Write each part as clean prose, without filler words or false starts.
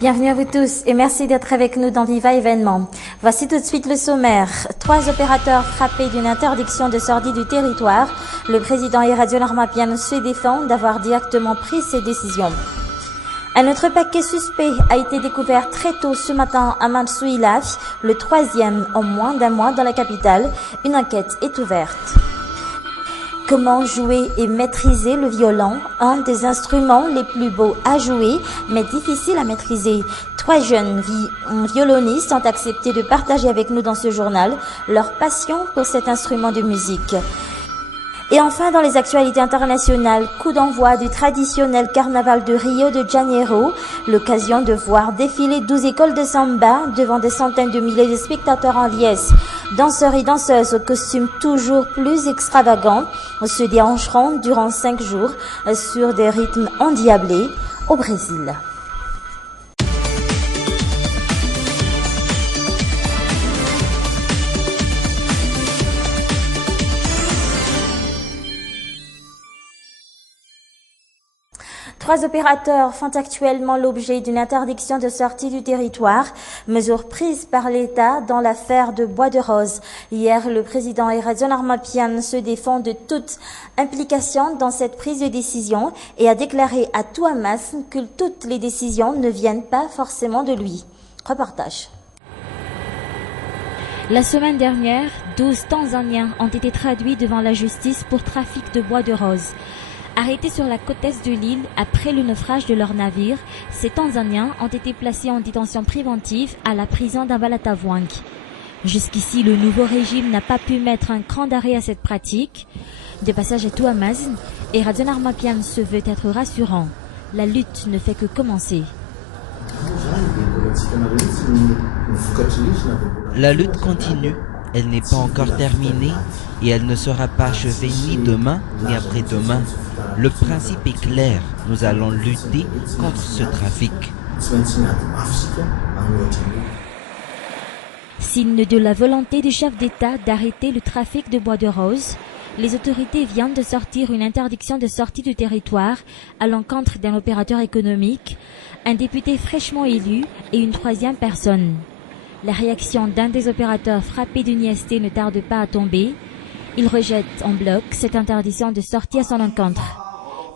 Bienvenue à vous tous et merci d'être avec nous dans Viva Événement. Voici tout de suite le sommaire. 3 opérateurs frappés d'une interdiction de sortie du territoire. Le président Radio Narmapian se défend d'avoir directement pris ces décisions. Un autre paquet suspect a été découvert très tôt ce matin à Mansoui-Laf, le 3e en moins d'un mois dans la capitale. Une enquête est ouverte. Comment jouer et maîtriser le violon, un des instruments les plus beaux à jouer, mais difficile à maîtriser. 3 jeunes violonistes ont accepté de partager avec nous dans ce journal leur passion pour cet instrument de musique. Et enfin, dans les actualités internationales, coup d'envoi du traditionnel carnaval de Rio de Janeiro, l'occasion de voir défiler 12 écoles de samba devant des centaines de milliers de spectateurs en liesse. Danseurs et danseuses aux costumes toujours plus extravagants se déhancheront durant 5 jours sur des rythmes endiablés au Brésil. Trois opérateurs font actuellement l'objet d'une interdiction de sortie du territoire, mesure prise par l'État dans l'affaire de Bois de Rose. Hier, le président Radio Narmapian se défend de toute implication dans cette prise de décision et a déclaré à Touamas que toutes les décisions ne viennent pas forcément de lui. Reportage. La semaine dernière, 12 Tanzaniens ont été traduits devant la justice pour trafic de bois de rose. Arrêtés sur la côte est de l'île après le naufrage de leur navire, ces Tanzaniens ont été placés en détention préventive à la prison d'Ambalatavouang. Jusqu'ici, le nouveau régime n'a pas pu mettre un cran d'arrêt à cette pratique. De passage à Touamas, et Radio Narmapian se veut être rassurant. La lutte ne fait que commencer. La lutte continue. Elle n'est pas encore terminée et elle ne sera pas achevée ni demain ni après-demain. Le principe est clair, nous allons lutter contre ce trafic. Signe de la volonté du chef d'État d'arrêter le trafic de bois de rose, les autorités viennent de sortir une interdiction de sortie du territoire à l'encontre d'un opérateur économique, un député fraîchement élu et une 3e personne. La réaction d'un des opérateurs frappés d'une IST ne tarde pas à tomber. Il rejette en bloc cette interdiction de sortie à son encontre.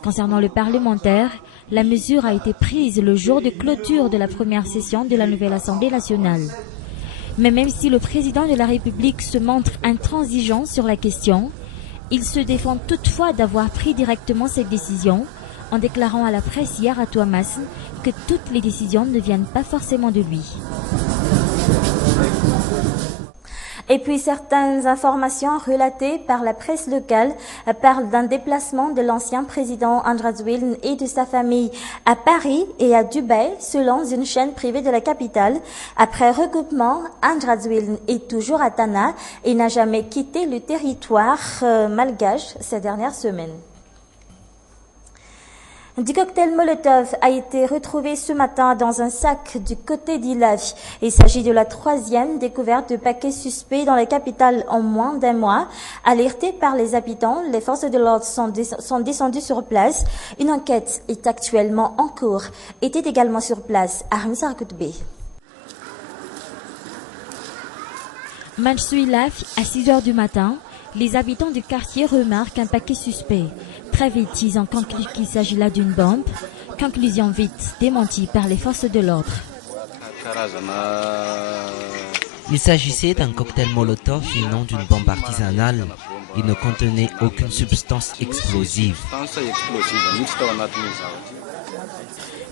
Concernant le parlementaire, la mesure a été prise le jour de clôture de la première session de la nouvelle Assemblée nationale. Mais même si le président de la République se montre intransigeant sur la question, il se défend toutefois d'avoir pris directement cette décision en déclarant à la presse hier à Touamas que toutes les décisions ne viennent pas forcément de lui. Et puis certaines informations relatées par la presse locale parlent d'un déplacement de l'ancien président Andradouilne et de sa famille à Paris et à Dubaï selon une chaîne privée de la capitale. Après recoupement, Andradouilne est toujours à Tana et n'a jamais quitté le territoire malgache ces dernières semaines. Du cocktail Molotov a été retrouvé ce matin dans un sac du côté d'Ilaf. Il s'agit de la 3e découverte de paquets suspects dans la capitale en moins d'un mois. Alertés par les habitants, les forces de l'ordre sont descendues sur place. Une enquête est actuellement en cours. Était également sur place Armi Sarkoutbe. Mansoui-Laf, à 6h du matin, les habitants du quartier remarquent un paquet suspect. Très vite, ils ont conclu qu'il s'agit là d'une bombe. Conclusion vite démentie par les forces de l'ordre. Il s'agissait d'un cocktail Molotov et non d'une bombe artisanale. Il ne contenait aucune substance explosive.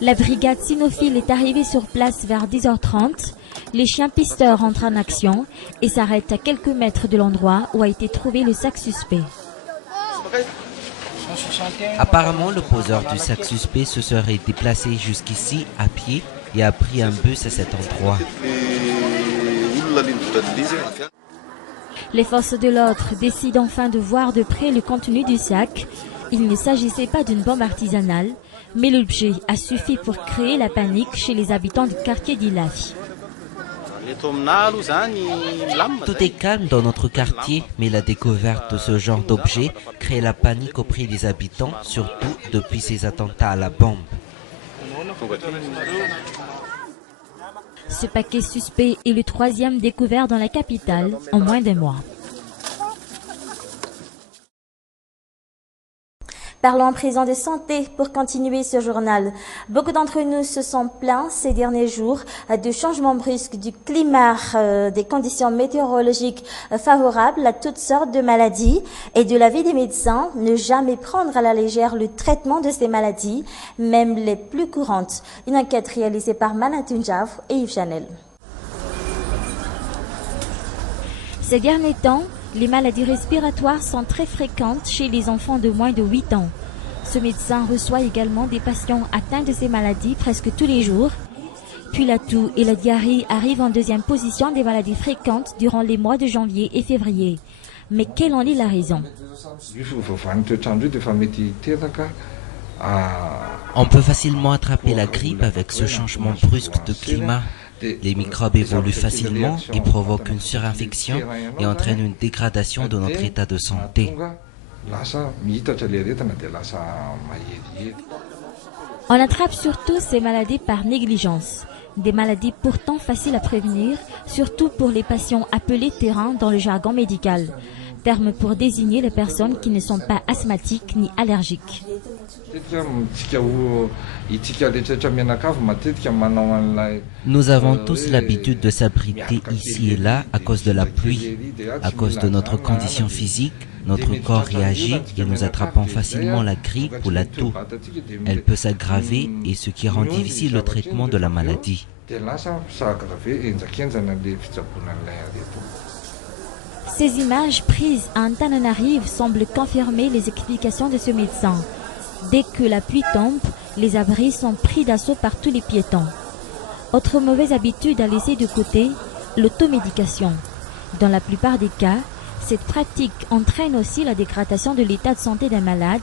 La brigade cynophile est arrivée sur place vers 10h30. Les chiens pisteurs entrent en action et s'arrêtent à quelques mètres de l'endroit où a été trouvé le sac suspect. Apparemment, le poseur du sac suspect se serait déplacé jusqu'ici à pied et a pris un bus à cet endroit. Les forces de l'ordre décident enfin de voir de près le contenu du sac. Il ne s'agissait pas d'une bombe artisanale, mais l'objet a suffi pour créer la panique chez les habitants du quartier d'Ilaf. Tout est calme dans notre quartier, mais la découverte de ce genre d'objet crée la panique auprès des habitants, surtout depuis ces attentats à la bombe. Ce paquet suspect est le 3e découvert dans la capitale en moins d'un mois. Parlons en présent de santé pour continuer ce journal. Beaucoup d'entre nous se sont plaints ces derniers jours de changements brusques du climat, des conditions météorologiques favorables à toutes sortes de maladies et de l'avis des médecins, ne jamais prendre à la légère le traitement de ces maladies, même les plus courantes. Une enquête réalisée par Manatun Jav et Yves Chanel. Ces derniers temps, les maladies respiratoires sont très fréquentes chez les enfants de moins de 8 ans. Ce médecin reçoit également des patients atteints de ces maladies presque tous les jours. Puis la toux et la diarrhée arrivent en 2e position des maladies fréquentes durant les mois de janvier et février. Mais quelle en est la raison? On peut facilement attraper la grippe avec ce changement brusque de climat. Les microbes évoluent facilement et provoquent une surinfection et entraînent une dégradation de notre état de santé. On attrape surtout ces maladies par négligence. Des maladies pourtant faciles à prévenir, surtout pour les patients appelés terrains dans le jargon médical. Terme pour désigner les personnes qui ne sont pas asthmatiques ni allergiques. Nous avons tous l'habitude de s'abriter ici et là à cause de la pluie. À cause de notre condition physique, notre corps réagit et nous attrapons facilement la grippe ou la toux. Elle peut s'aggraver et ce qui rend difficile le traitement de la maladie. Ces images prises à Antananarive semblent confirmer les explications de ce médecin. Dès que la pluie tombe, les abris sont pris d'assaut par tous les piétons. Autre mauvaise habitude à laisser de côté, l'automédication. Dans la plupart des cas, cette pratique entraîne aussi la dégradation de l'état de santé d'un malade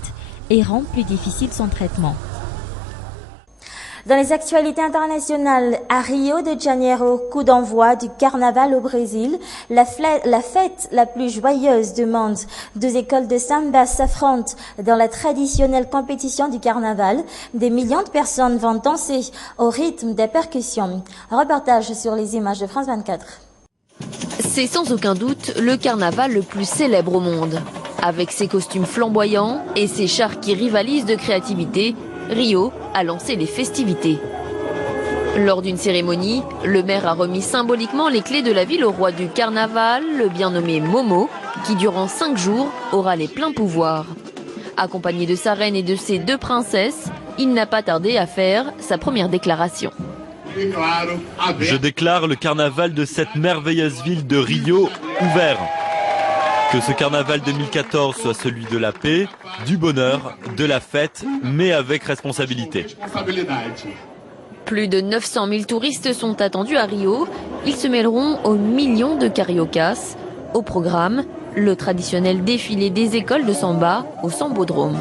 et rend plus difficile son traitement. Dans les actualités internationales, à Rio de Janeiro, coup d'envoi du carnaval au Brésil, la fête la plus joyeuse du monde. 2 écoles de samba s'affrontent dans la traditionnelle compétition du carnaval. Des millions de personnes vont danser au rythme des percussions. Reportage sur les images de France 24. C'est sans aucun doute le carnaval le plus célèbre au monde. Avec ses costumes flamboyants et ses chars qui rivalisent de créativité, Rio a lancé les festivités. Lors d'une cérémonie, le maire a remis symboliquement les clés de la ville au roi du carnaval, le bien nommé Momo, qui durant 5 jours aura les pleins pouvoirs. Accompagné de sa reine et de ses 2 princesses, il n'a pas tardé à faire sa première déclaration. Je déclare le carnaval de cette merveilleuse ville de Rio ouvert. Que ce carnaval 2014 soit celui de la paix, du bonheur, de la fête, mais avec responsabilité. Plus de 900 000 touristes sont attendus à Rio. Ils se mêleront aux millions de cariocas. Au programme, le traditionnel défilé des écoles de samba au Sambodrome.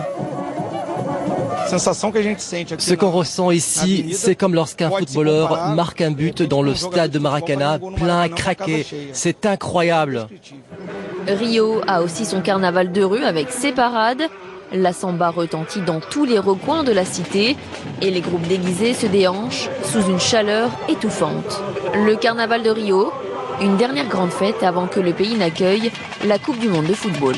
Ce qu'on ressent ici, c'est comme lorsqu'un footballeur marque un but dans le stade de Maracana, plein à craquer. C'est incroyable. Rio a aussi son carnaval de rue avec ses parades. La samba retentit dans tous les recoins de la cité et les groupes déguisés se déhanchent sous une chaleur étouffante. Le carnaval de Rio, une dernière grande fête avant que le pays n'accueille la Coupe du monde de football.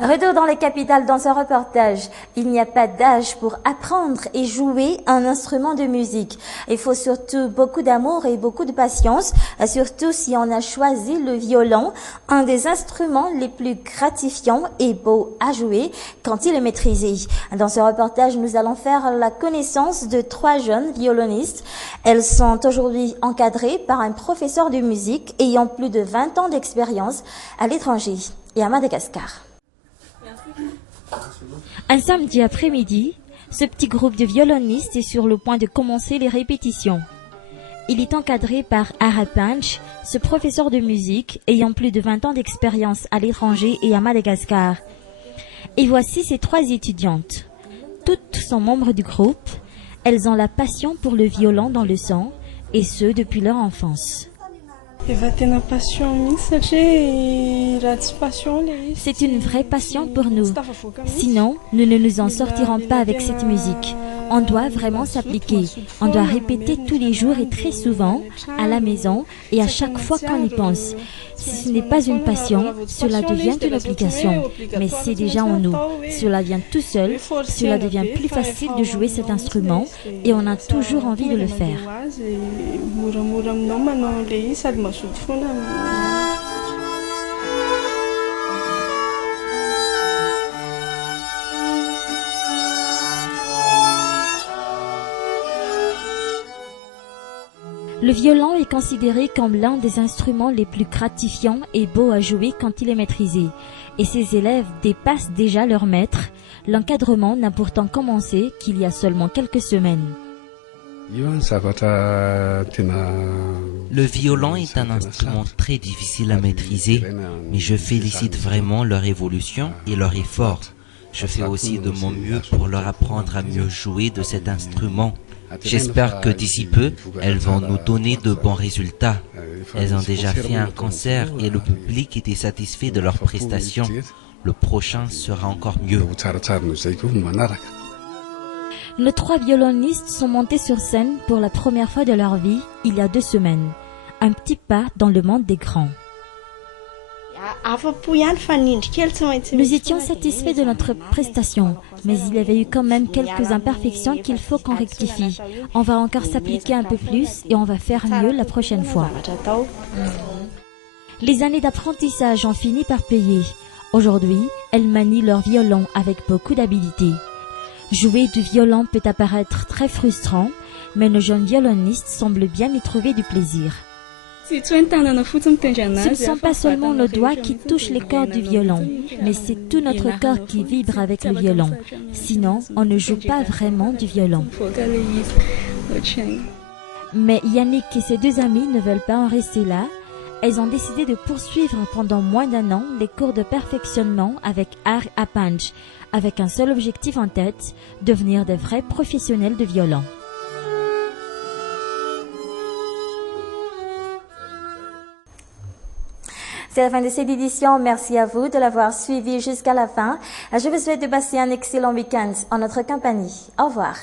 Retour dans les capitales dans ce reportage. Il n'y a pas d'âge pour apprendre et jouer un instrument de musique. Il faut surtout beaucoup d'amour et beaucoup de patience, surtout si on a choisi le violon, un des instruments les plus gratifiants et beaux à jouer quand il est maîtrisé. Dans ce reportage, nous allons faire la connaissance de 3 jeunes violonistes. Elles sont aujourd'hui encadrées par un professeur de musique ayant plus de 20 ans d'expérience à l'étranger et à Madagascar. Un samedi après-midi, ce petit groupe de violonistes est sur le point de commencer les répétitions. Il est encadré par Arapanch, ce professeur de musique ayant plus de 20 ans d'expérience à l'étranger et à Madagascar. Et voici ces 3 étudiantes. Toutes sont membres du groupe. Elles ont la passion pour le violon dans le sang, et ce depuis leur enfance. C'est une vraie passion pour nous. Sinon, nous ne nous en sortirons pas avec cette musique. On doit vraiment s'appliquer. On doit répéter tous les jours et très souvent, à la maison et à chaque fois qu'on y pense. Si ce n'est pas une passion, cela devient une obligation. Mais c'est déjà en nous. Cela vient tout seul. Cela devient plus facile de jouer cet instrument et on a toujours envie de le faire. Le violon est considéré comme l'un des instruments les plus gratifiants et beaux à jouer quand il est maîtrisé. Et ses élèves dépassent déjà leur maître. L'encadrement n'a pourtant commencé qu'il y a seulement quelques semaines. Le violon est un instrument très difficile à maîtriser, mais je félicite vraiment leur évolution et leur effort. Je fais aussi de mon mieux pour leur apprendre à mieux jouer de cet instrument. J'espère que d'ici peu, elles vont nous donner de bons résultats. Elles ont déjà fait un concert et le public était satisfait de leurs prestations. Le prochain sera encore mieux. Nos 3 violonistes sont montés sur scène pour la première fois de leur vie il y a 2 semaines. Un petit pas dans le monde des grands. Nous étions satisfaits de notre prestation, mais il y avait eu quand même quelques imperfections qu'il faut qu'on rectifie. On va encore s'appliquer un peu plus et on va faire mieux la prochaine fois. Les années d'apprentissage ont fini par payer. Aujourd'hui, elles manient leur violon avec beaucoup d'habileté. Jouer du violon peut apparaître très frustrant, mais nos jeunes violonistes semblent bien y trouver du plaisir. Ce ne sont pas seulement nos doigts qui touchent les cordes du violon, mais c'est tout notre corps qui vibre avec le violon. Sinon, on ne joue pas vraiment du violon. Mais Yannick et ses 2 amis ne veulent pas en rester là. Elles ont décidé de poursuivre pendant moins d'1 an les cours de perfectionnement avec Art Apanj, avec un seul objectif en tête, devenir de vrais professionnels de violon. C'est la fin de cette édition. Merci à vous de l'avoir suivi jusqu'à la fin. Je vous souhaite de passer un excellent week-end en notre compagnie. Au revoir.